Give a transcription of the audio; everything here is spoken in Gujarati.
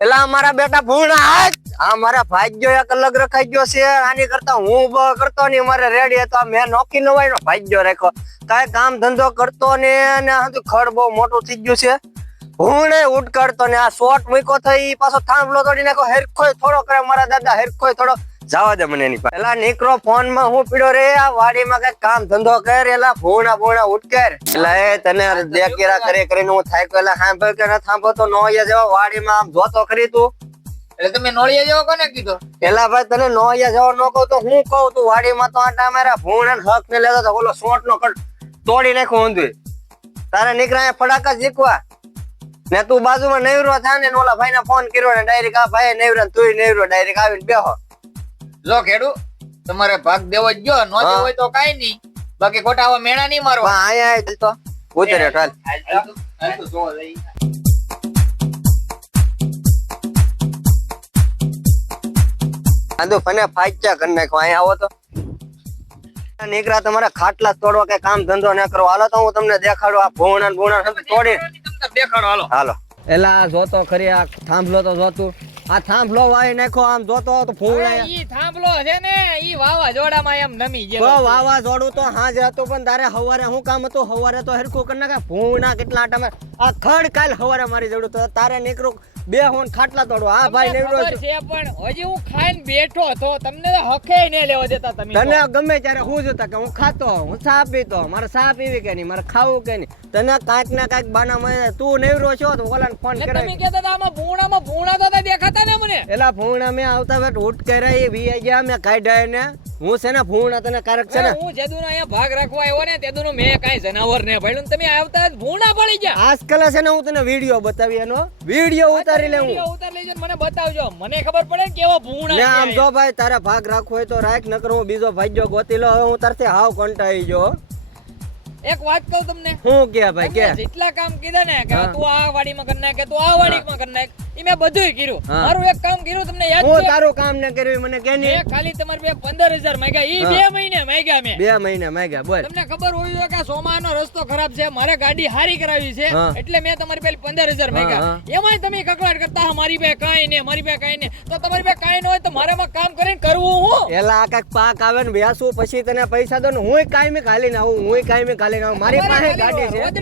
એલા અમારા બેટા ભૂણા હાથ આ મારા ભાગ્યો એક અલગ રખાઈ ગયો છે આની કરતા હું કરતો ની મારે રેડી હતો મેં નોકી નવાઈ નો ભાગ્યો રાખ્યો કાંઈ કામ ધંધો કરતો ને ખડ બહુ મોટું થઈ ગયું છે ભૂણે ઉટકાડતો ને આ શોર્ટ મૂકો થઈ પાછો થાંભલો તોડી નાખો હેરખોય થોડો કરે મારા દાદા હેરખોય થોડો જવા દે મને એની પાસે એલા નીકળો ફોન માં હું પીડ્યો રે આ વાડીમાં કઈ કામ ધંધો કર એલા ભૂણા ઉટકેર એલા એ તને દેકેરા કરે કરીને હું થાય એલા સાંભળ કે ના સાંભળ તો નોયા જેવા વાડીમાં આમ જોતો કરી તું એટલે તમે નોળિયા જેવો કોને કીધો એલા ભાઈ તને નોયા જેવો ન કહું તો હું કહું તું વાડીમાં તો આટા મારા ભૂણા હક ને લેતો તો ઓલો શોર્ટ નો તોડી નાખ્યો ઊંધું તારે નીકળ્યા ફડાકા જીકવા ને તું બાજુમાં નેવરો થા ને ઓલા ભાઈ ને ફોન કર્યો ને ડાયરેક્ટ આ ભાઈ નેવરો તું નેવરો ડાયરેક્ટ આવીને બેહો જો ખેડૂ તમારે ભાગ દેવો જ જો નો દેવો હોય તો કાઈ નહીં બાકી ખોટા આવા મેણા નહીં મારો આયા તો ઉતરે ચાલ હાલ તો જો લઈ આંદુ ફને ફાચ્યા કરી નાખો અહીંયા આવો તો નીકળા તમારા ખાટલા તોડવા કઈ કામ ધંધો ન કરો હાલો તો હું તમને દેખાડું આ ભૂણા તોડી તમને દેખાડો હાલો હાલો એલા જોતો ખરી આ થાંભલો તો જોતું આ થાંભલો વાઈ નાખો આમ જોતો તો ભૂણા ઈ થાંભલો છે ને ઈ વાવાઝોડામાં એમ નમી ગયો તો વાવાઝોડું તો હાજ હતું પણ તારે હવારે શું કામ હતું હવારે તો હરખું કરી નાખે ભૂણા કેટલા આટા આ ખડ કાલ હવારે મારી જડું તો તારે નીકળું બે હોન ખાટલા તોડો આ ભાઈ નેવરો છે પણ હજી હું ખાઈને બેઠો તો તમને હકે ન લેવા દેતા તમે તને ગમે ત્યારે હું જોતા કે હું ખાતો હું ચા પીતો મારે ચા પીવી કે નહીં મારે ખાવું કે નહીં તને કાંઈક ને કાંઈક બાના મળે તું નેવરો છો તો ઓલાને ફોન કરે તમે કહેતા હતા આમાં ભૂણા તો દેખાતા ને મને એલા ભૂણા મેં આવતા વેટ ઉઠ કર્યા વી ગયા મેં કાઢ્યા ને હું છે ને ભૂણા તને કારક છે ને હું જેદુનો અહીંયા ભાગ રાખવા આવ્યો ને તેદુનો મેં કાઈ જનાવર ને ભાઈલું તમે આવતા જ ભૂણા પડી ગયા આજકાલ છે ને હું તને વિડિયો બતાવી એનો વિડિયો ઉતારી લે હું ઉતાર લેજો મને બતાવજો મને ખબર પડે કે કેવો ભૂણા ને આમ જો ભાઈ તારે ભાગ રાખવો હોય તો રાખ નકર હું બીજો ભાગ્યો ગોતી લો હું તારથી હાવ કંટાળી જો એક વાત કહું તમને હું કે ભાઈ કે જેટલા કામ કીધા ને કે તું આ વાડીમાં કરી નાખ કે તું આ વાડીમાં કરી નાખ ઈ મેં બધુંય કર્યું મારું એક કામ કર્યું તમને યાદ છે હું તારું કામ ન કર્યું મને કે નહીં મેં ખાલી તમારી બે 15000 માંગ્યા ઈ 2 મહિને માંગ્યા મેં 2 મહિને માંગ્યા બોલ તમને ખબર હોવી જોઈએ કે સોમાનો રસ્તો ખરાબ છે મારે ગાડી હારી કરાવી છે એટલે મેં તમારી પેલી 15000 માંગ્યા એમાંય તમે કકડાટ કરતા મારી બે કાઈ ને મારી બે કાઈ ને તો તમારી બે કાઈ ન હોય તો મારામાં કામ કરીને કરવું હું એલા કાક પાક આવે ને વ્યાસું પછી તને પૈસા દો ને હુંય કાયમી ખાલી ના આવું હુંય કાયમી ખાલી ના આવું મારી પાસે ગાડી છે